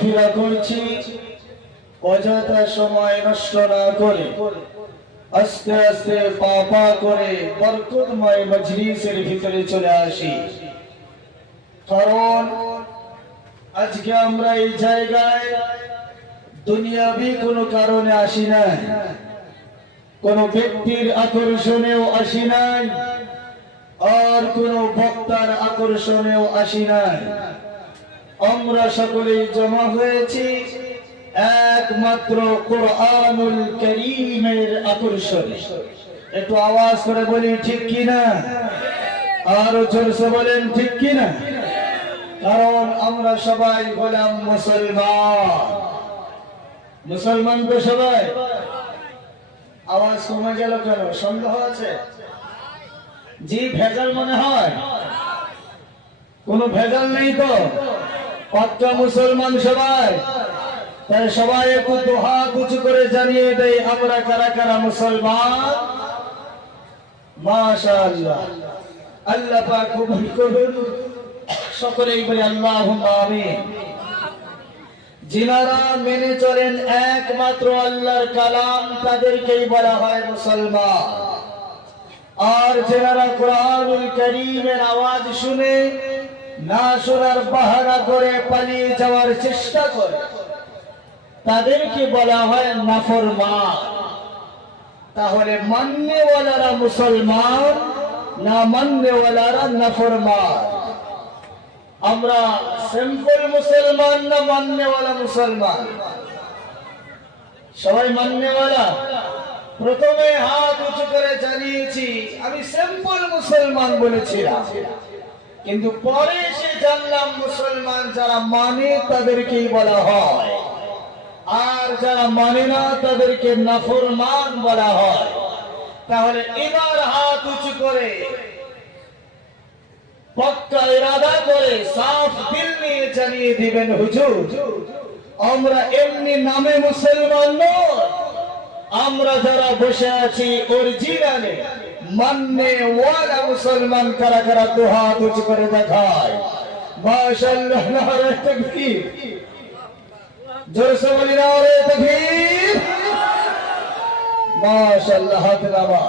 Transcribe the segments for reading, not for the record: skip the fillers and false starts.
ফিরা করছি অযথা সময় নষ্ট না করে আস্তে আস্তে পা পা করে বরকতময় মজলিসের ভিতরে চলে আসি। কারণ আজকে আমরা এই জায়গায় দুনিয়াবি কোনো কারণে আসি নাই, কোন ব্যক্তির আকর্ষণেও আসি নাই, আর কোন বক্তার আকর্ষণেও আসি নাই। আমরা সকলেই জমা হয়েছি একমাত্র কোরআনুল কারীমের আকর্ষণে। একটু আওয়াজ করে বলি ঠিক কিনা, আরো জোরসে বলেন ঠিক কিনা। কারণ আমরা সবাই গোলাম মুসলমান। মুসলমান তো সবাই। আওয়াজ কমে গেল কেন? সন্দেহ আছে? জি ভেজাল মনে হয়? কোনো ভেজাল নেই তো? পাক্কা মুসলমান সবাই। তাই সবাই একটু দুহাত উঁচু করে জানিয়ে দেয় আমরা কারা কারা মুসলমান। মাশাআল্লাহ, আল্লাহ পাক কবুল করুন। সকলেই বলি আল্লাহুম্মা আমিন। যিনারা মেনে চলেন একমাত্র আল্লাহর কালাম তাদেরকেই বলা হয় মুসলমান। আর যারা কোরআনুল কারীমের আওয়াজ শুনে না শোনার বাহানা করে পালিয়ে যাওয়ার চেষ্টা করে তাদেরকে বলা হয় নাফরমান। তাহলে মাননেওয়ালারা মুসলমান, না মাননেওয়ালারা নাফরমান? আমরা সিম্পল মুসলমান না মাননেওয়ালা মুসলমান? সবাই মাননেওয়ালা। প্রথমে হাত উঁচু করে জানিয়েছি আমি সিম্পল মুসলমান বলেছিলাম, কিন্তু পরে এসে জানলাম মুসলমান যারা মানে তাদেরকেই বলা হয়, আর যারা মানে না তাদেরকে নাফরমান বলা হয়। তাহলে এবার হাত উঁচু করে পক্কা ইরাদা করে সাফ দিল নিয়ে জানিয়ে দিবেন হুজুর আমরা এমনি নামে মুসলমান নই, আমরা যারা বসে আছি অরিজিনালে মাননে ওয়ালা মুসলমান। কারা কারা তো হাত উঁচু করে দেখায়? মাশাআল্লাহ, নারে তাকবীর। জোরসে বলি নারে তাকবীর। মাশাআল্লাহ, হাত নামা।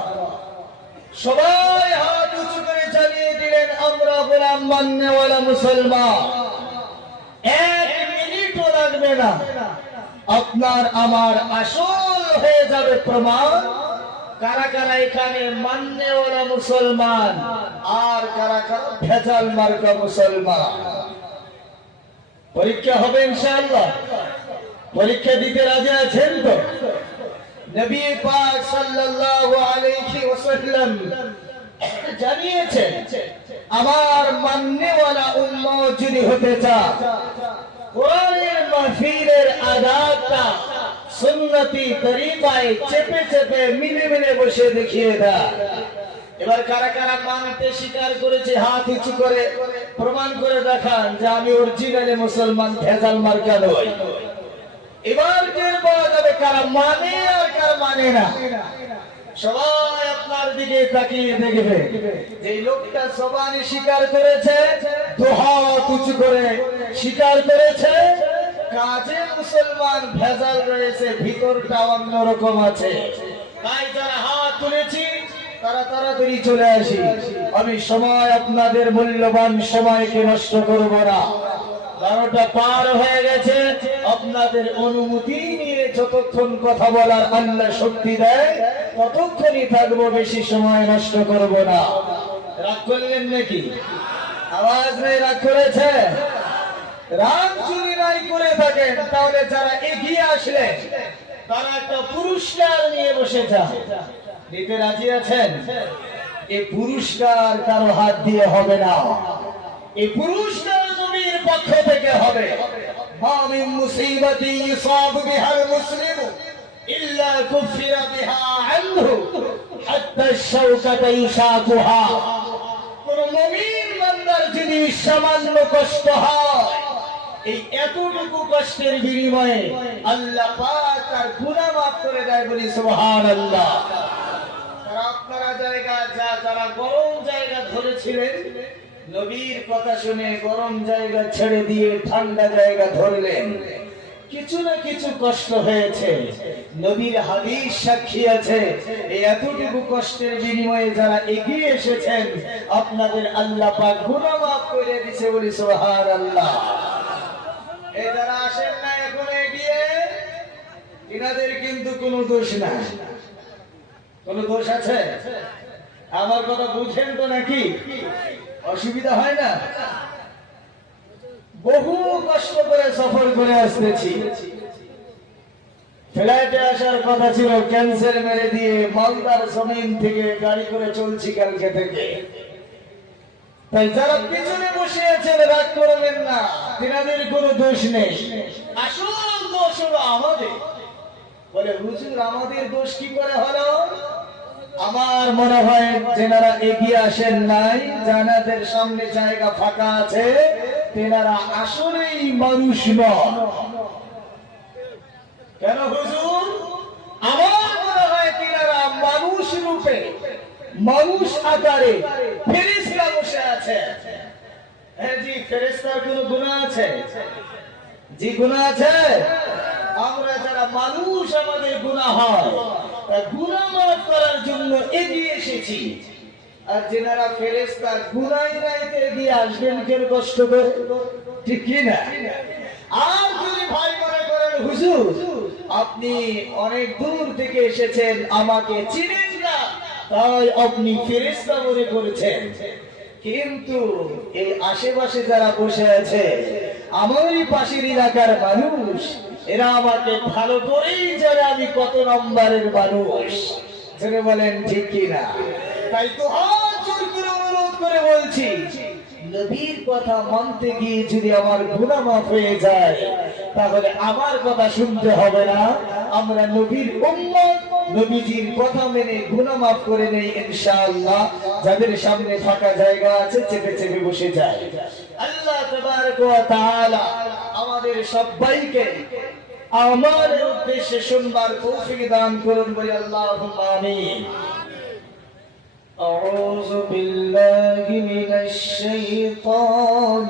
সবাই হাত উঁচু করে জানিয়ে দিলেন আমরা গোলাম মাননেওয়ালা মুসলমান। এক মিনিটও লাগবে না, আপনার আমার আসল হয়ে যাবে প্রমাণ কারা কারা এখানে মাননেওয়ালা মুসলমান আর কারা কারা ভেজাল মার্কা মুসলমান। পরীক্ষা হবে ইনশাআল্লাহ। পরীক্ষা দিতে রাজি আছেন তো? নবী পাক সাল্লাল্লাহু আলাইহি ওয়াসাল্লাম জানিয়েছেন আমার মাননেওয়ালা উম্মত যদি হতে চায় কোরআনের মাহফিলের আদাবটা সুন্নতি তরিকায় চেপে চেপে মিলে মিলে বসে দেখিয়ে দেয়। এবার কারা কারা মানতে স্বীকার করেছে হাত উঁচু করে প্রমাণ করে দেখান যে আমি অরিজিনালি মুসলমান, ভেজাল মার্কা নই। এবার টের পাওয়া যাবে কারা মানে আর কারা মানে না। সবাই আপনার দিকে তাকিয়ে দেখবে যে লোকটা জবানে স্বীকার করেছে, দুহাত উঁচু করে স্বীকার করেছে, কাজে মুসলমান ভেজাল রয়েছে, ভিতরটা অন্যরকম আছে। তাই যারা হাত তুলেছি তারা তাড়াতাড়ি চলে আসি। আমি সময় আপনাদের মূল্যবান সময়কে নষ্ট করব না। 12টা পার হয়ে গেছে। আপনাদের অনুমতি নিয়ে যতক্ষণ কথা বলার আল্লাহ শক্তি দেয় ততক্ষণই থাকবো, বেশি সময় নষ্ট করব না। রাগ করলেন নাকি? আওয়াজ নেই, রাগ করেছে? রাগ যদি নাই করে থাকেন তাহলে যারা এগিয়ে আসলে তারা একটা পুরস্কার নিয়ে বসে যায়। দিতে রাজি আছেন? এই পুরস্কার কারো হাত দিয়ে হবে না, এই পুরস্কার নবীর পক্ষ থেকে হবে। মা মিন মুসিবাতি ইসাব বিহাল মুসলিম ইল্লা কুফিরা বিহা আনহু হাত্তা শাওকাতা ইশাকুহা। কোন মুমিন বান্দার যদি সামান্য কষ্ট হয়, এই এতটুকু কষ্টের বিনিময়ে আল্লাহ পাক তার গুনাহ মাফ করে দেয়। বলি সুবহানাল্লাহ। আপনারা জায়গা যারা গরম জায়গা ধরেছিলেন নবীর কথা শুনে গরম জায়গা ছেড়ে দিয়ে ঠান্ডা জায়গা ধরলেন। কিছু না কিছু কষ্ট হয়েছে, নবীর হাদিস সাক্ষী আছে। এই এতটুকু কষ্টের বিনিময়ে যারা এগিয়ে এসেছেন, আপনাদের আল্লাহ পাক গুনাহ মাফ করে দিয়েছে, বলি সুবহানাল্লাহ। এই যারা আসেন না এখন এগিয়ে, এনাদের কিন্তু কোনো দোষ নাই। কোনো দোষ আছে? আমার কথা বুঝেন তো নাকি? অসুবিধা হয় না? বহু কষ্ট করে সফর করে আসতেছি, ফ্লাইটে আসার কথা ছিল, ক্যান্সেল মেরে দিয়ে মালদার জমিন থেকে গাড়ি করে চলছি কালকে থেকে। তাই যারা পিছনে বসে আছেন রাগ করবেন না, তিনাদের কোনো দোষ নেই। আসল দোষ হলো আমাদের। বলে হুজুর আমাদের দোষ কি করে হলো? আমার মনে হয় যেনারা এগিয়ে আসেন নাই, জানাদের সামনে জায়গা ফাঁকা আছে, তেনারা আসলেই মানুষ নন। কেন হুজুর? আমার মনে হয় তেনারা মানুষ রূপে, মানুষ আকারে ফেরেশতা বসে আছে। হ্যাঁ জি, ফেরেশতার কোনো গুনাহ আছে? জি গুনাহ আছে। আমরা যারা মানুষ, আমাদের গুনাহ হয়, গুনাহ মাফ করার জন্য এগিয়ে এসেছি। আর যেনারা ফেরেশতা গুনাহ নাইতে এগিয়ে আসবেন কেন কষ্ট করে? ঠিক কি না? আর যদি ভাই মনে করেন হুজুর আপনি অনেক দূর থেকে এসেছেন, আমাকে চিনেন না, তাই আপনি ফেরেশতা মনে করেছেন, কিন্তু এই আশেপাশে যারা বসে আছে আমারই পাশের এলাকার মানুষ, এরা আমাকে ভালো করেই জানে আমি কত নম্বরের মানুষ। জেনে বলেন ঠিক কিনা? তাই তো হাত জোর করে অনুরোধ করে বলছি, নবীর কথা মানতে গিয়ে যদি আমার গুনাহ মাফ হয়ে যায়, তাহলে আমার কথা শুনতে হবে না। আমরা নবীর উম্মত, নবীজির কথা মেনে গুনাহ মাফ করে নেই ইনশাআল্লাহ। যাদের সামনে ফাঁকা জায়গা আছে চেপে চেপে বসে যায়। আল্লাহ তাবারক ওয়া তাআলা আমাদের সবাইকে আমার উদ্দেশ্যে শুনবার তৌফিক দান করুন, বলি আল্লাহুম্মা আমিন। أعوذ بالله من الشيطان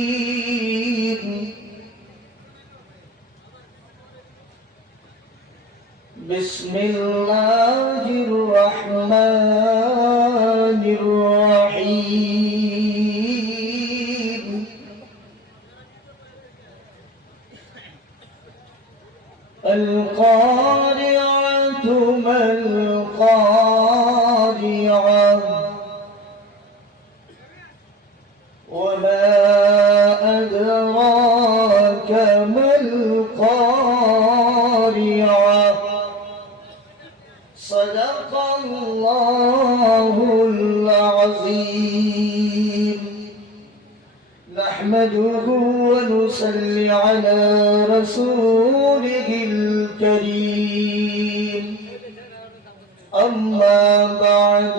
الرجيم. بسم الله الرحمن الرحيم. القارعة ما القارعة وما أدراك ما القارعة. صدق الله العظيم. نحمده ونصلي على رسوله الكريم. أما بعد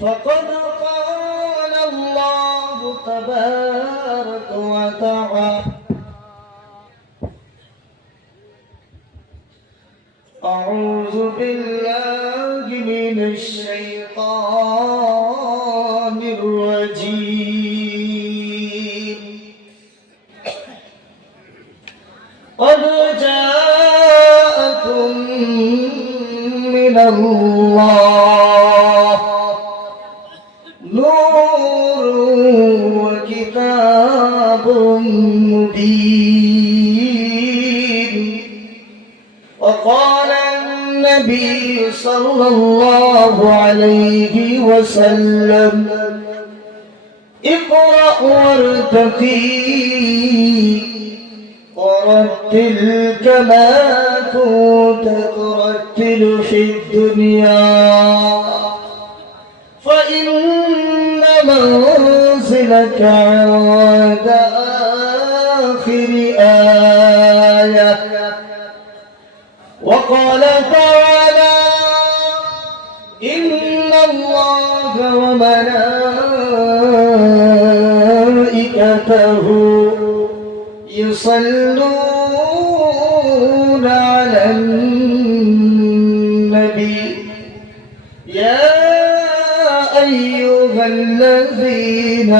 فقد قال الله تبارك وتعالى: أعوذ بالله من الشيطان الرجيم. قد جاءكم من الله نور وكتاب مبين. وقال النبي صلى الله عليه وسلم: اقرأ وارتقي ورتل كما كنت ترتل في الدنيا، فإن منزلك عند آخر آية. وقال تعالى: إن الله وملائكته يصلون على النبي. يا الذين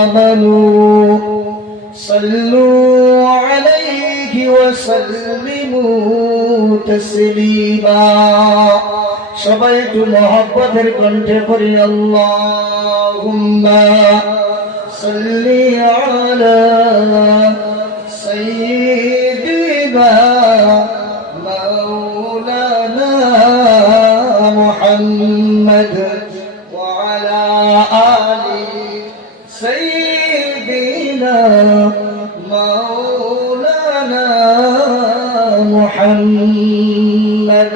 آمنوا صلوا عليه وسلموا تسليما সবাই একটু মহব্বতের কণ্ঠে পড়ি আল্লাহুম্মা সাল্লি আলা সাইয়্যিদিনা মাওলানা মুহাম্মদ ওয়া আলা আলি সাইয়্যিদিনা মাওলানা মুহাম্মদ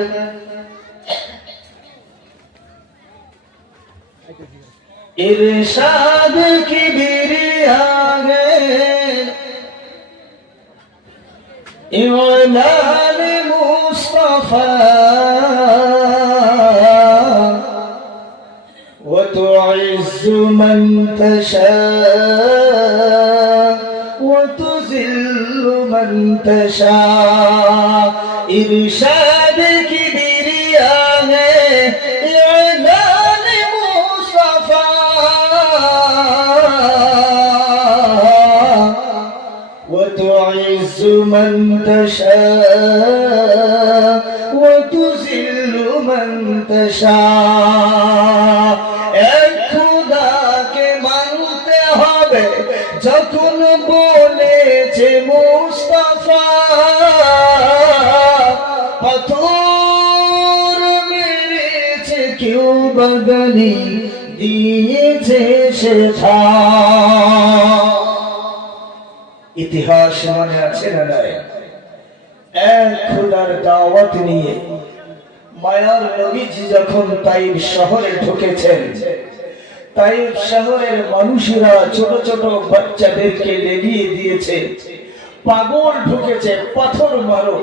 इरशाद की बिरिया इमानान मुस्तफा व तुइज़्ज़ु मन तशा व तुज़िल्लु मन तशा इरशाद की बिरिया وتعز من تشاء وتذل من تشاء এক খোদাকে মানতে হবে যখন বলেছে মুস্তাফা পাথর মেরেছে কেউ বদলি দিয়েছে শেখা ইতিহাস মনে আছে না নাই এক খোদার দাওয়াত নিয়ে মায়ার নবীজি যখন তাইফ শহরে ঢুকেছেন তাইফ শহরের মানুষেরা ছোট ছোট বাচ্চাদেরকে লেলিয়ে দিয়েছে পাগল ঢুকেছে পাথর মারো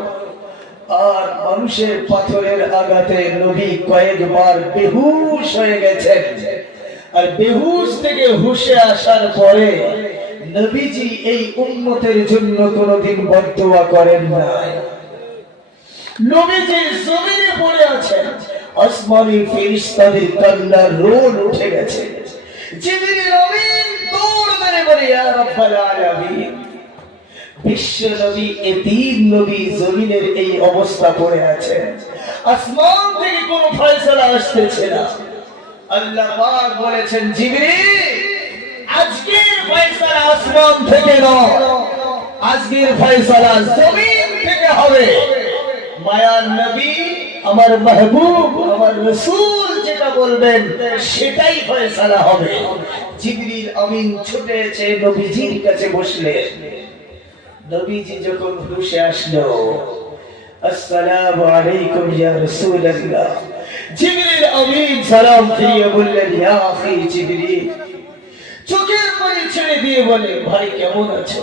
আর মানুষের পাথরের আঘাতে নবী কয়েকবার বেহুশ হয়ে গেছেন আর বেহুশ থেকে হুশে আসার পরে নবীজি এই উম্মতের জন্য কোনদিন বদদুয়া করেন নাই নবীজি জমিনে পড়ে আছেন আসমানি ফেরেশতাদের কান্নার রোল উঠে গেছে জিবরিল আমিন দৌড় মেরে বলে ইয়া রাব্বাল আলামিন বিশ্ব নবী এতিম নবী জমিনের এই অবস্থা পড়ে আছে আসমান থেকে কোনো ফয়সালা আসতেছে না আল্লাহ পাক বলেছেন জিবরিল আজকের ফয়সালা আসমান থেকে নয় আজকের ফয়সালা জমিন থেকে হবে মায়ার নবী আমার মাহবুব আমার রাসূল যেটা বলবেন সেটাই ফয়সালা হবে জিবরিল আমিন ছুটে এসে নবীজির কাছে বসলেন নবীজি যখন হুশে আসলো আসসালামু আলাইকুম ইয়া রাসূলুল্লাহ জিবরিল আমিন সালাম দিয়ে বললেন ইয়া আখি জিবরিল চোখের পানি ছেড়ে দিয়ে বলে ভাই কেমন আছো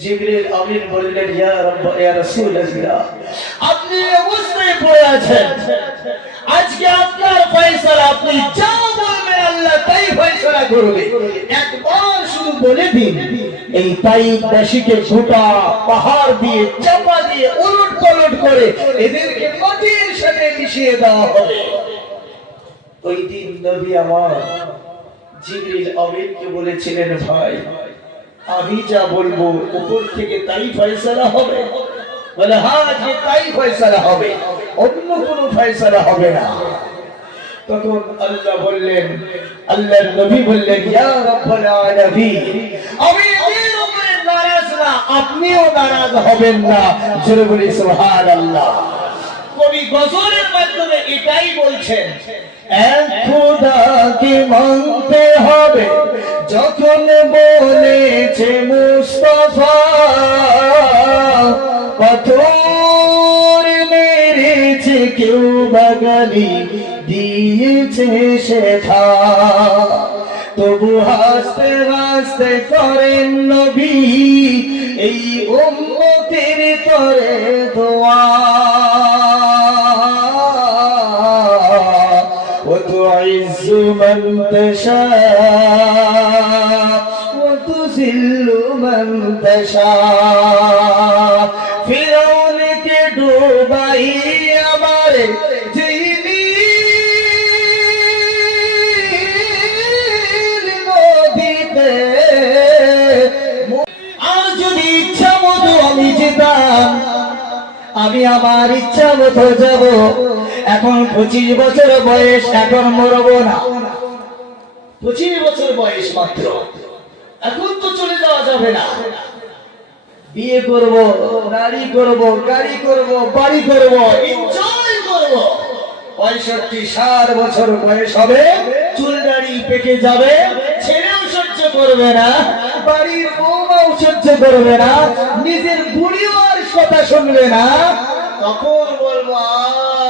জিবরিল আমিন বললেন ইয়া রাসূলুল্লাহ আপনি অবস্থায় পড়ে আছেন আজকে আপনার ফয়সালা আপনি যা বলবেন আল্লাহ তাই ফয়সালা করবে একবার শুধু বলে দিন এই তাইফ দেশকে গোটা পাহাড় দিয়ে চাপা দিয়ে উলট পালট করে এদেরকে মাটির সাথে মিশিয়ে দেওয়া হবে ওই দিন নবী আমার জিবরিল আমিনকে বলেছিলেন ভাই আমি যা বলবো উপর থেকে তাই ফয়সালা হবে বলে হ্যাঁ যে তাই ফয়সালা হবে অন্য কোনো ফয়সালা হবে না তখন আল্লাহ বললেন আল্লাহর নবী বললেন ইয়া রাব্বাল আলামিন আমি এর উপরে নারাজ না আপনিও নারাজ হবেন না জোরে বলি সুবহানাল্লাহ কবি গজলের মাধ্যমে এটাই বলছেন এক খোদাকে মানতে হবে যখন বলেছে মুস্তাফা পাথর মেরেছে কেউ বাগালি দিয়েছে শেখা তবু হাসতে হাসতে করেন নবী এই উম্মতের তরে দোয়া وتعز من تشاء وتذل من تشاء فرعون के डूबाई हमारे जीनी আমি আমার ইচ্ছা মতো যাব। এখন 25 বছর বয়স, এখন মরবো না। 25 বছর বয়স মাত্র, এখন তো চলে যাওয়া যাবে না। বিয়ে করব, নারী করব, গাড়ি করব, বাড়ি করব, এনজয় করব। 65-60 বছর বয়স হবে, চুল দাড়ি পেকে যাবে, ছেলেও সহ্য করবে না, বাড়ির বউমাও সহ্য করবে না, নিজের বুড়িও আর কথা শুনবে না। তখন বলবো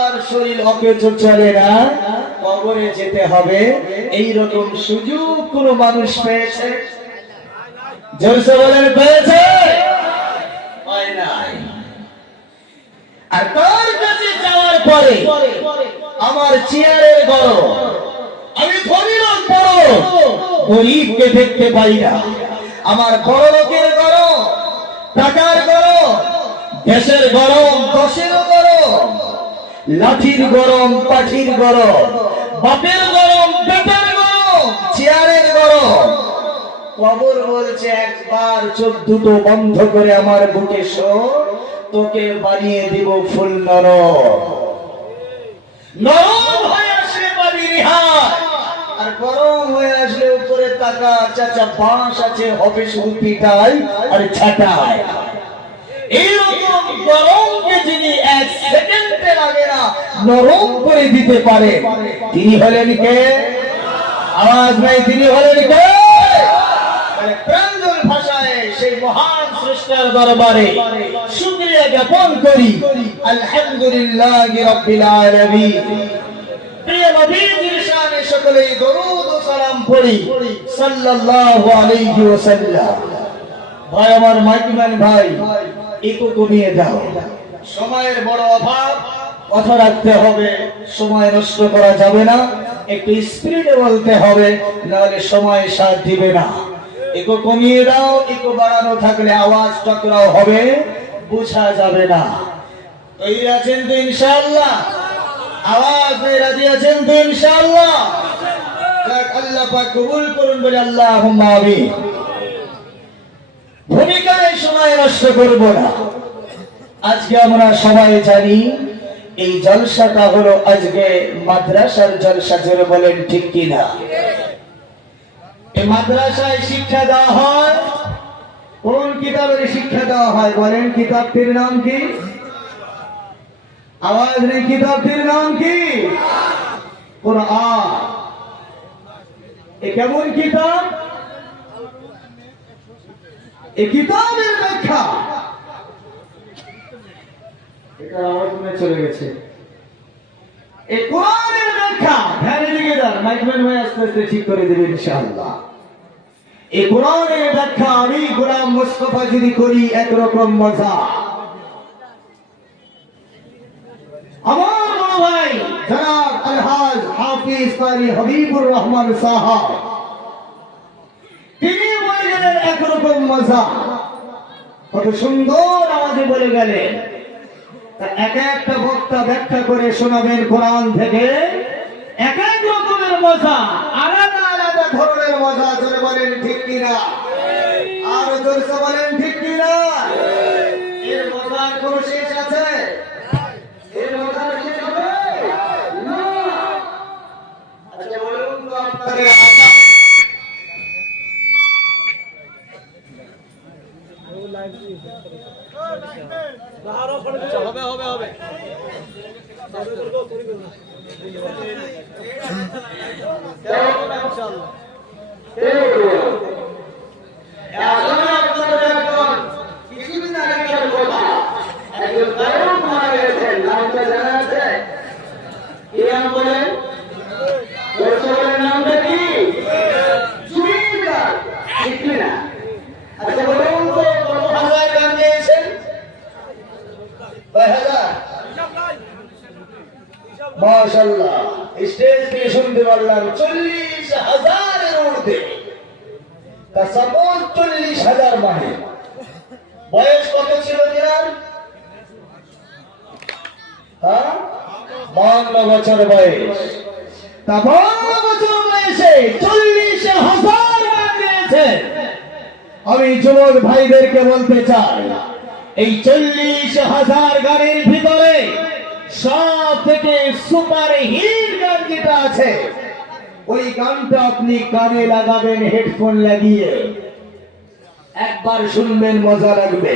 আর শরীর অকেজ চলে না, কবরে যেতে হবে। এইরকম সুযোগ কোন মানুষ পেয়েছে? জোরসে বলেন, পেয়েছে? হয় নাই। আর তার কাছে যাওয়ার পরে আমার চেয়ারের গরম, আমি ধনীর বড়, গরিবকে দেখতে পাই না। আমার বড় লোকের গরম, টাকার গরম, দেশের গরম, দশেরও গরম, লাঠির গরম, পাঠির গরম, বাপের গরম, বেটার গরম, চেয়ারের গরম। কবর বলছে একবার চোখ দুটো বন্ধ করে আমার বুকে শো, তোকে বানিয়ে দিব ফুল নরম। নরম হয়ে আসলে পাবি রেহাই, আর গরম হয়ে আসলে উপরে টাকা চাচা বাঁশ আছে, হবে শুধু পিটাই আর ছাটাই। এইরকম গরমকে যিনি 1 সেকেন্ডে লাগে না নরম করে দিতে পারে, তিনি হলেন কে? আওয়াজ নাই, তিনি হলেন কে? প্রাঞ্জল ভাষায় সেই মহান স্রষ্টার দরবারে শুকরিয়া জ্ঞাপন করি। আলহামদুলিল্লাহি রাব্বিল আলামিন। প্রিয় নবীর শানে সকলেই দরুদ ও সালাম পড়ি সাল্লাল্লাহু আলাইহি ওয়াসাল্লাম। ভাই আমার, মাইকম্যান ভাই, একটু কমিয়ে দাও, সময়ের বড় অভাব, কথা রাখতে হবে, সময় নষ্ট করা যাবে না, একটু স্পিডে বলতে হবে, নাহলে সময় সাথ দিবে না। একটু কমিয়ে দাও, একটু বাড়ানো থাকলে আওয়াজ টকরাও হবে, বোঝা যাবে না। তৈরি আছেন তো ইনশাআল্লাহ? আওয়াজ রাজি আছেন তো ইনশাআল্লাহ? আল্লাহ পাক কবুল করুন, বলে আল্লাহুম্মা আমিন। ভূমিকায় সময় নষ্ট করব না। আজকে আমরা সবাই জানি এই জলসাটা হলো আজকে মাদ্রাসার জলসা, জোরে বলেন ঠিক কিনা? এই মাদ্রাসায় শিক্ষা দেওয়া হয়, কোন কিতাবের শিক্ষা দেওয়া হয় বলেন? কিতাবটির নাম কি? আওয়াজ নেই, কিতাবটির নাম কি? কুরআন। এ কেমন কিতাব? এই কিতাবের ব্যাখ্যা, এটা আওয়াজ মনে চলে গেছে। এই কোরআনের ব্যাখ্যা ধ্যানে দিকে যান, মাইকম্যান ভাই আস্তে আস্তে ঠিক করে দেবেন ইনশাআল্লাহ। এই কোরআনের ব্যাখ্যা আমি গোলাম মুস্তাফা যদি করি একরকম মজা। আমার বড় ভাই জনাব আলহাজ হাফিজ কারি হাবিবুর রহমান সাহাব, তিনি বলে গেলেন একরকম মজা। কত সুন্দর আওয়াজে বলে গেলেন। এক একটা বক্তা ব্যাখ্যা করে শোনাবেন কোরআন থেকে, এক এক রকমের মজা, আলাদা আলাদা ধরনের মজা। জোরে বলেন ঠিক কিনা? আর জোরসে বলেন ঠিক কিনা? এর মজার কোনো শেষ আছে? এর মজার শেষ হবে না। আচ্ছা বলুন তো আপনাদের হবে কিছুদিন আগেকার কথা, একজন গায়ক মারা গেছেন, নামটা জানা আছে? কি নাম বলেন? নামটা কি? জুবিনদার, ঠিক না? আচ্ছা বলুন তো কত হাজার গান গেয়েছেন? 1000? মাশাআল্লাহ, স্টেজ থেকে শুনতে পারলাম 40,000-এর ঊর্ধ্বে। তা সাপোজ 40,000 মানে বয়স কত ছিল তিনার? 52 বছর বয়স। তা 52 বছর বয়সে 40,000 গান গেয়েছে। আমি যুবক ভাইদেরকে বলতে চাই, এই 40,000 গানের ভিতরে সব থেকে সুপার হিট গান যেটা আছে, ওই গানটা আপনি কানে লাগাবেন হেডফোন লাগিয়ে, একবার শুনবেন মজা লাগবে,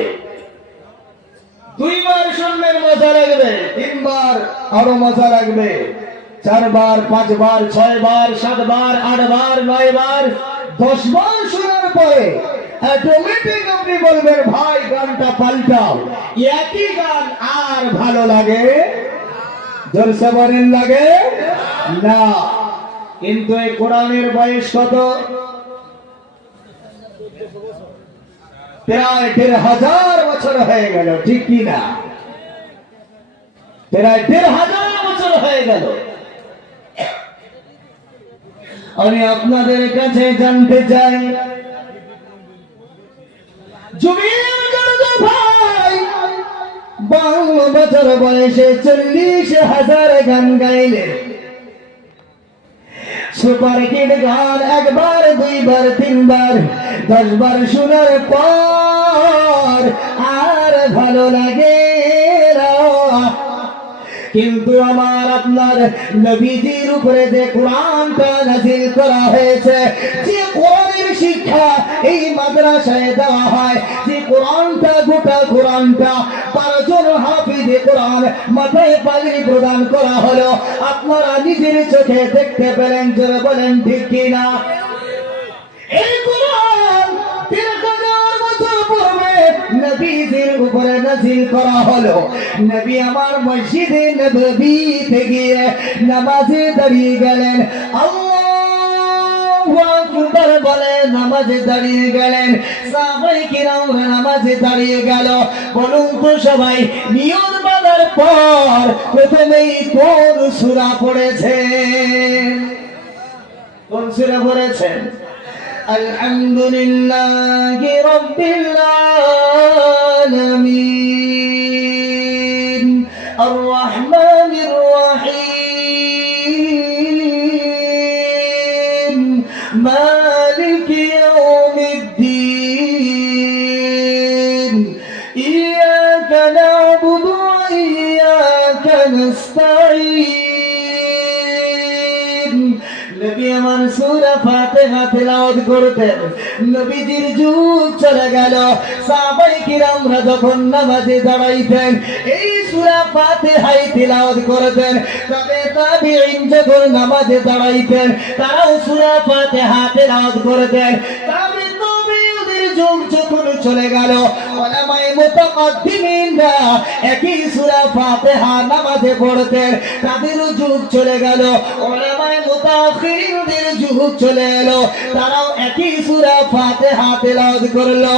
দুইবার শুনবেন মজা লাগবে, তিনবার আরো মজা লাগবে, 4 বার 5 বার 6 বার 7 বার 8 বার 9 বার 10 বার শোনার পরে অটোমেটিক আপনি বলবেন ভাই গানটা পাল্টাও। একই গান আর ভালো লাগে? জলসা বলেন লাগে না। কিন্তু এই কোরআনের বয়স কত? প্রায় 1,500 বছর হয়ে গেল, ঠিক কি না? প্রায় 1,500 বছর হয়ে গেল। আমি আপনাদের কাছে জানতে চাই, ভাই 52 বছর বয়সে 40,000 গান গাইলেন, সুপার হিট গান একবার 2 বার 3 বার 10 বার শোনার পর আর ভালো লাগে না। কিন্তু আমার আপনার নবীজির উপরে যে কোরআনটা নাযিল করা হয়েছে, যে কোরআনের শিক্ষা এই মাদ্রাসায় দেওয়া হয়, যে কোরআনটা গোটা কোরআনটা 12 জন হাফিজে কোরআন মাথায় পাগড়ি প্রদান করা হলো, আপনারা নিজের চোখে দেখতে পেলেন, জোরে বলেন ঠিক কিনা? এই কোরআন 3,000 বছর পূর্বে নবীজির উপরে নাযিল করা হলো। নবী আমার মসজিদে নববীতে গিয়ে নামাজে দাঁড়িয়ে গেলেন, আল্লাহু আকবার বলে নামাজে দাঁড়িয়ে গেলেন, সাহাবায়ে কিরাম নামাজে দাঁড়িয়ে গেল। বলুন তো সবাই, নিয়ত বাঁধার পর প্রথমেই কোন সূরা পড়েছেন? কোন সূরা পড়েছেন? আলহামদুলিল্লাহি রাব্বিল আলামিন আর রহমানির রহিম মালিকি ইয়াউমিদ্দিন ইয়াকা না'বুদু ওয়া ইয়াকা নাস্তাঈন। নবী আমার সূরা ফাতিহা তেলাওয়াত করতেন, নবীজির যুগ চলে গেল, সাহাবায়ে কিরামরা যখন নামাজে দাঁড়াইতেন এই সূরা ফাতিহাই তেলাওয়াত করতেন, তবে তাবিঈন যখন নামাজে দাঁড়াইতেন তারাও সূরা ফাতিহা তেলাওয়াত করতেন। যুগ যখন চলে গেল, উলামায়ে মুতাকাদ্দিমিনরা একই সূরা ফাতিহা নামাজে পড়তেন, তাদেরও যুগ চলে গেল। উলামায়ে মুতাআখিরিনদের যুগ চলে এলো, তারাও একই সূরা ফাতিহা তেলাওয়াত করলো।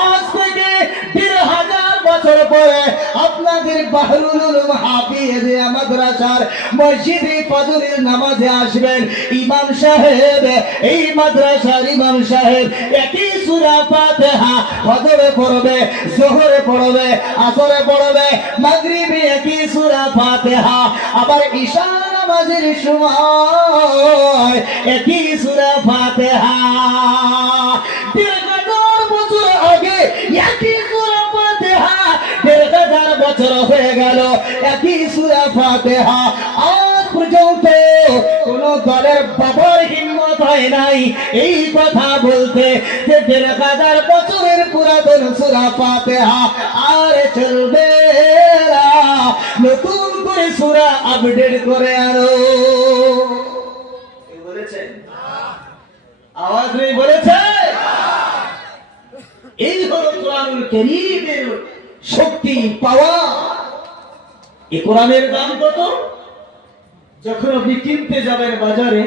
আজ থেকে 1,500 বছর পরে আপনাদের বাহরুল উলুম হাফিজ মাদ্রাসার মসজিদে ফজরের নামাজে আসবেন, ইমাম সাহেব, এই মাদ্রাসার ইমাম সাহেব একই সূরা ফাতিহা ফজরে পড়বে, যোহরে পড়বে, আসরে পড়বে, মাগরিবে একই সূরা ফাতিহা, আবার ঈশা নামাজের সময় একই সূরা ফাতিহা। 1,500 বছর আগে একই সূরা ফাতিহা, 1,500 বছর হয়ে গেল একই সূরা ফাতিহা। আজ পর্যন্ত কোন দলের বাবার হিম্মত হয় নাই এই কথা বলতে যে 1,500 বছরের পুরাতন সূরা ফাতিহা আর চলবে না, নতুন করে সূরা আপডেট করে আনো। বলেছেন আওয়াজ নেই? বলেছে। এই হলো কোরআনুল কারীমের শক্তি, পাওয়া। এই কোরআনের দাম কত? যখন আপনি কিনতে যাবেন বাজারে,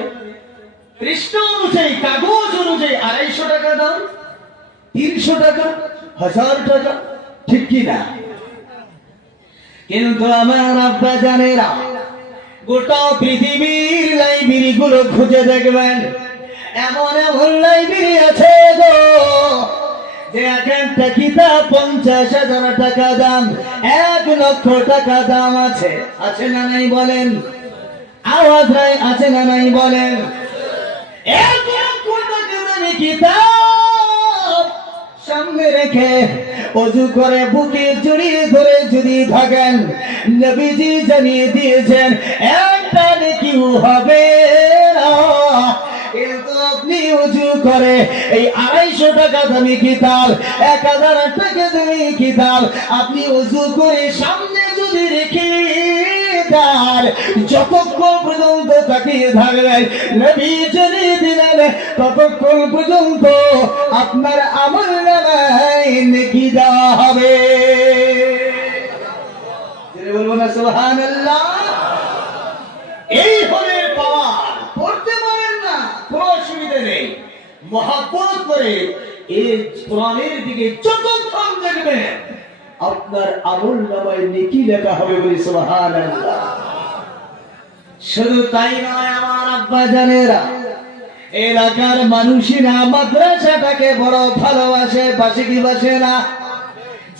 পৃষ্ঠা অনুযায়ী কাগজ অনুযায়ী 250 টাকা দাম, 300 টাকা, 1000 টাকা, ঠিক কি না? কিন্তু আমার আব্বা জানেরা গোটা পৃথিবীর লাইব্রেরি গুলো খুঁজে দেখবেন, এমন এমন লাইব্রেরি আছে গো যে এক একটা কিতাব 50,000 টাকা দাম, 1 লক্ষ টাকা দাম আছে। আছে না নাই বলেন? আওয়াজ নাই, আছে না নাই বলেন? 1 লক্ষ টাকা দামি কিতাব সামনে রেখে ওযু করে বুকে জড়িয়ে ধরে যদি থাকেন, নবীজি জানিয়ে দিয়েছেন একটা নেকিও হবে না। কিন্তু আপনি ওযু করে এই 250 টাকা দামি কিতাব, 1000 টাকা দামি কিতাব আপনি ওযু করে সামনে যদি রেখে দেন, যতক্ষণ পর্যন্ত তাকিয়ে থাকবেন, নবী জানিয়ে দিলেন ততক্ষণ পর্যন্ত আপনার আমলনামায় নেকি দেওয়া হবে। বলবো না সুবহানাল্লাহ? এই হলে পাওয়ার। পড়তে পারেন না, কোনো অসুবিধা নেই, মহব্বত করে এই কোরআনের দিকে যতক্ষণ দেখবেন আপনার আমলনামায় নেকি লেখা হবে। বলি সুবহানাল্লাহ। শুধু তাই নয় আমার আব্বা জানেরা, এলাকার মানুষেরা মাদ্রাসাটাকে বড় ভালোবাসে, বাসে কি বাসে না?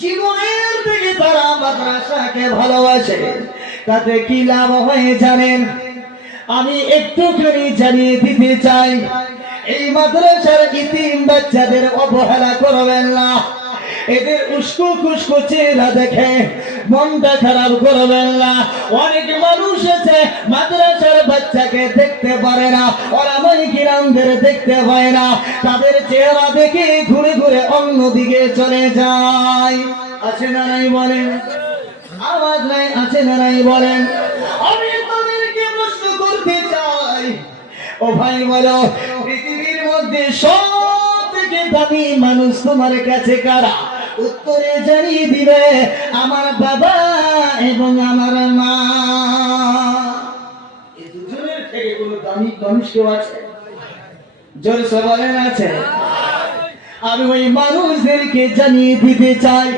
জীবনের থেকে তারা মাদ্রাসাকে ভালোবাসে। তাতে কি লাভ হয় জানেন? আমি একটুখানি জানিয়ে দিতে চাই, এই মাদ্রাসার ইতিম বাচ্চাদের অবহেলা করবেন না। এদের উস্কো খুস্কো চেহারা দেখে মনটা খারাপ করবেন না। অনেক মানুষ আছে মাদ্রাসার বাচ্চাকে দেখতে পারে না, ওলামায়ে কিরামদের দেখতে পায় না, তাদের চেহারা দেখে ঘুরে ঘুরে অন্যদিকে চলে যায়। আছে না নাই বলেন? আওয়াজ নাই, আছে না নাই বলেন? আমি তাদেরকে প্রশ্ন করতে চাই, ও ভাই বলো, পৃথিবীর মধ্যে সব থেকে দামি মানুষ তোমার কাছে কারা? উত্তরে জানিয়ে দিবে আমার বাবা এবং আমার মা। এই দুজনের থেকে কোনো দামি মানুষ কেউ আছে? জোরে বলেন আছে? আমি ওই মানুষদেরকে জানিয়ে দিতে চাই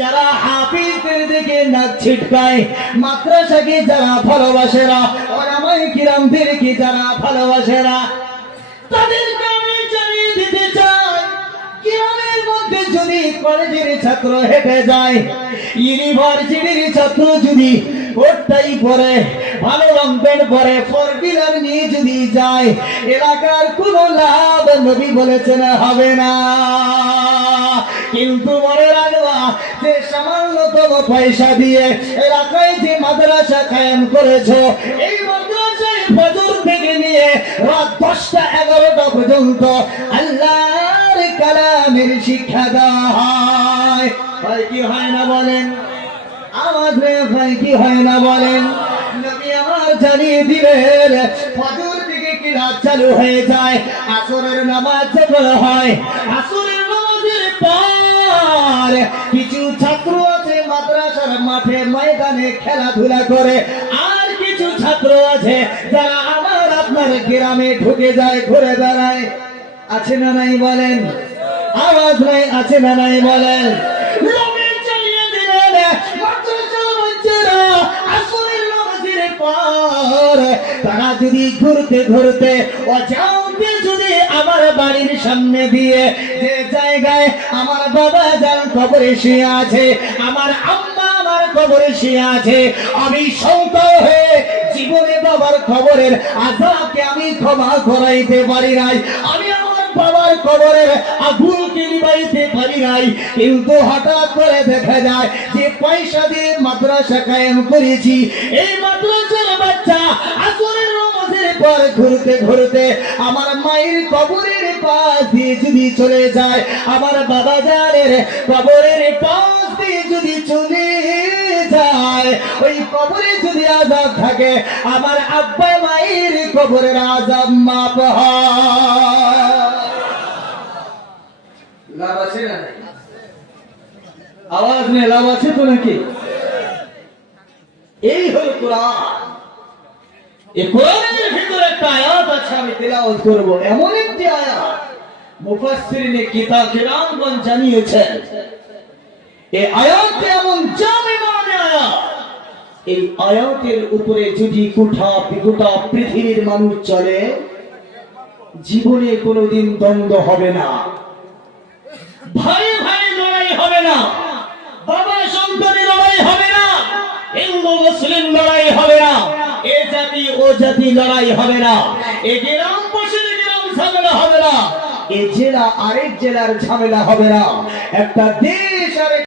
যারা হাফিজদের দিকে নাক ছিটকায়, মাদ্রাসাকে যারা ভালোবাসে না, ওলামায়ে কিরামদেরকে যারা ভালোবাসে না, তাদেরকে আমি জানিয়ে দিতে চাই, গ্রামের মধ্যে যদি কলেজের ছাত্র হেঁটে যায়, ইউনিভার্সিটির ছাত্র যদি কোটটাই পরে, ভালো রং প্যান্ট পরে, 4 হুইলার নিয়ে যদি যায়, এলাকার কোনো লাভ নবী বলেছেন হবে না। কিন্তু মনে রাখবা যে সামান্যতম পয়সা দিয়ে এলাকায় যে মাদ্রাসা কায়েম করেছো, এই মাদ্রাসায় ফজর থেকে নিয়ে রাত 10টা 11টা পর্যন্ত আল্লাহর কালামের শিক্ষা দেওয়া হয়। হয় কি হয় না বলেন? আওয়াজ রে ভাই, কি হয় না বলেন? নবী আমার জানিয়ে দিলেন ফজর থেকে কিরাত চালু হয়ে যায়, আসরের নামাজ যখন হয়, আসরের নামাজের পর কিছু ছাত্র আছে মাদ্রাসার মাঠে ময়দানে খেলাধুলা করে, আর কিছু ছাত্র আছে যারা আমার আপনার গ্রামে ঢুকে যায়, ঘুরে বেড়ায়। আছে না নাই বলেন? আওয়াজ নাই, আছে না নাই বলেন? তারা যদি ঘুরতে ঘুরতে অজান্তে যদি আমার বাড়ির সামনে দিয়ে যে জায়গায় আমার বাবা যার কবরে শুয়ে আছে, আমার আম্মা আমার কবরে শুয়ে আছে, আমি সন্তান হয়ে জীবনে বাবার কবরের আযাবকে আমি ক্ষমা করাইতে পারি নাই, আমি বাবার কবরের আগুনকে নিভাইতে পারি নাই, কিন্তু হঠাৎ করে দেখা যায় যে পয়সা দিয়ে মাদ্রাসা কায়েম করেছি, এই মাদ্রাসার বাচ্চা আসরের নামাজের পর ঘুরতে ঘুরতে আমার মায়ের কবরের পাশ দিয়ে যদি চলে যায়, আমার বাবা জানের কবরের পাশ দিয়ে যদি চলে যায়, ওই কবরে যদি আযাব থাকে, আমার আব্বা মায়ের কবরের আযাব মাপ হয়। লাভ আছে না? আওয়াজ নেই, লাভ আছে তো নাকি? এই হল কোরআন। এই কোরআনের ভিতরে একটা আয়াত আছে, আমি তেলাওয়াত করব। এমন একটি আয়াত মুফাসসিরিনে কিরামগণ জানিয়েছেন, এই আয়াতটি এমন জামে মানে আয়াত, এই আয়াতের উপরে যদি গোটা পৃথিবীর মানুষ চলে, জীবনে কোনোদিন দ্বন্দ্ব হবে না, ভাই ভাই লড়াই হবে না, বাবা সন্তানের লড়াই হবে না, হিন্দু মুসলিম লড়াই হবে না, এ জাতি ও জাতি লড়াই হবে না, এ গ্রাম বসে গ্রাম ঝগড়া হবে না, এ জেলা আরেক জেলার ঝামেলা হবে না। একটা দেশ আরেক